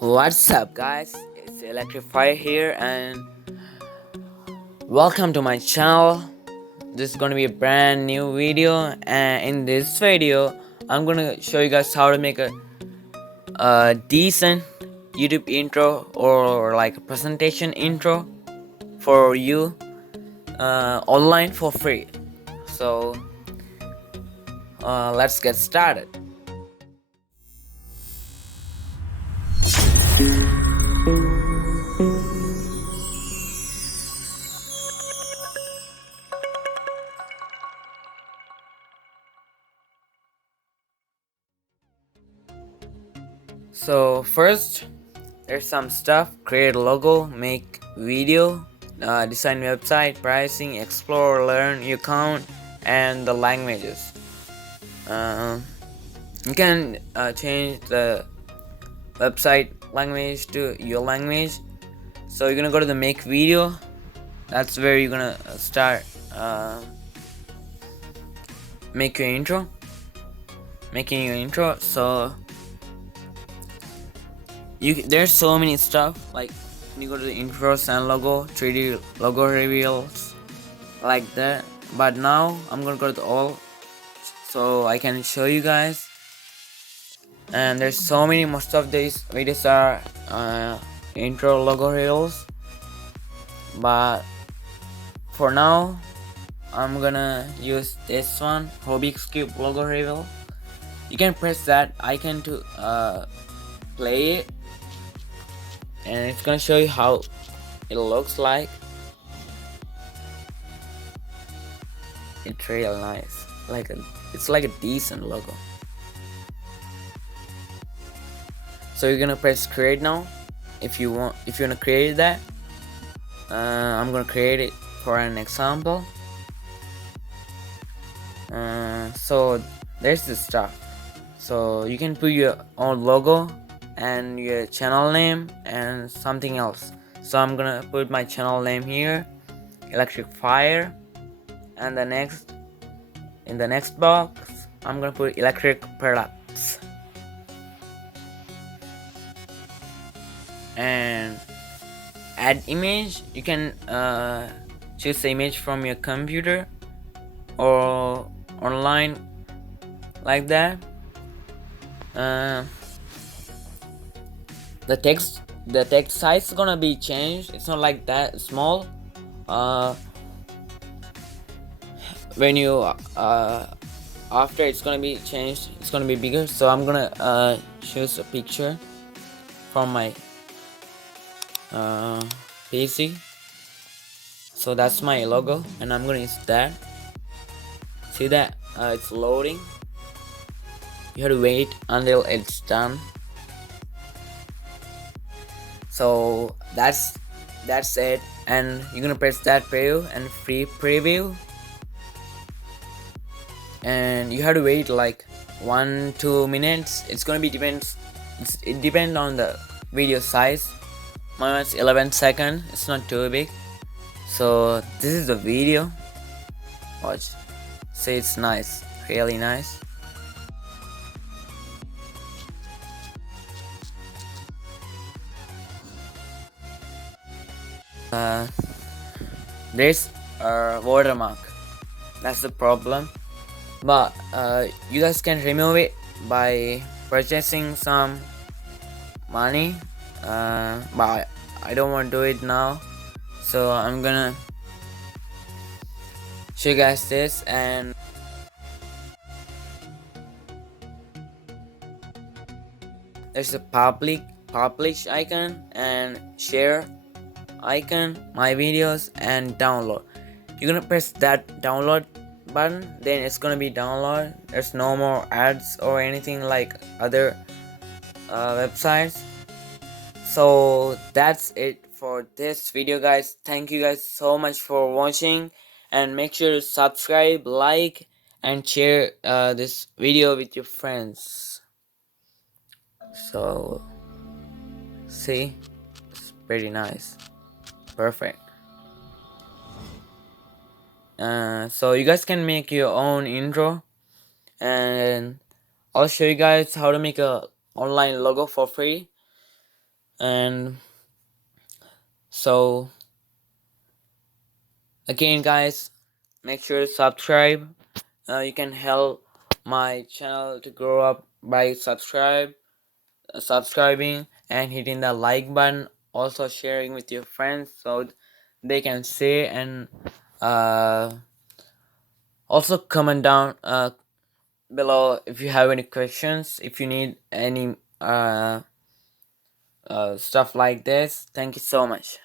What's up, guys? It's Electrify here, and welcome to my channel. This is gonna be a brand new video, and in this video, I'm gonna show you guys how to make a decent YouTube intro or like a presentation intro for you online for free. So, let's get started. So first, there's some stuff: create a logo, make video, design website, pricing, explore, learn, you count, and the languages. You can change the website language to your language. So you're gonna go to the make video. That's where you're gonna start make your intro, making your intro. So there's so many stuff, like you go to the intros and logo, 3D logo reveals, like that. But now I'm gonna go to the all so I can show you guys. And there's so many, most of these videos are intro logo reels, but for now I'm gonna use this one, Rubik's Cube logo reveal. You can press that icon to play it, and it's gonna show you how it looks like. It's real nice, it's like a decent logo. So you're gonna press create now if you wanna create that. I'm gonna create it for an example. So there's the stuff. So you can put your own logo and your channel name and something else. So I'm gonna put my channel name here, Electric Fire, and in the next box I'm gonna put electric products. And add image, you can choose the image from your computer or online, like that. The text size is gonna be changed. It's not like that small. When you after it's gonna be changed, it's gonna be bigger. So I'm gonna choose a picture from my PC. So that's my logo, and I'm gonna use that. See that it's loading. You have to wait until it's done. So that's it, and you're gonna press that preview and free preview, and you have to wait like 1-2 minutes. It's gonna be it depends on the video size. Mine was 11 seconds. It's not too big. So this is the video. Watch. See, it's nice, really nice. There's a watermark. That's the problem. But you guys can remove it by purchasing some money. But I don't want to do it now. So I'm gonna show you guys this, and there's a publish icon and share icon, my videos, and download. You're gonna press that download button, then it's gonna be download. There's no more ads or anything like other websites. So that's it for this video, guys. Thank you guys so much for watching, and make sure to subscribe, like, and share this video with your friends. So see, it's pretty nice, perfect. So you guys can make your own intro, and I'll show you guys how to make a online logo for free. And so again, guys, make sure to subscribe. You can help my channel to grow up by subscribing and hitting the like button, also sharing with your friends so they can see, and uh, also comment down below if you have any questions, if you need any stuff like this. Thank you so much.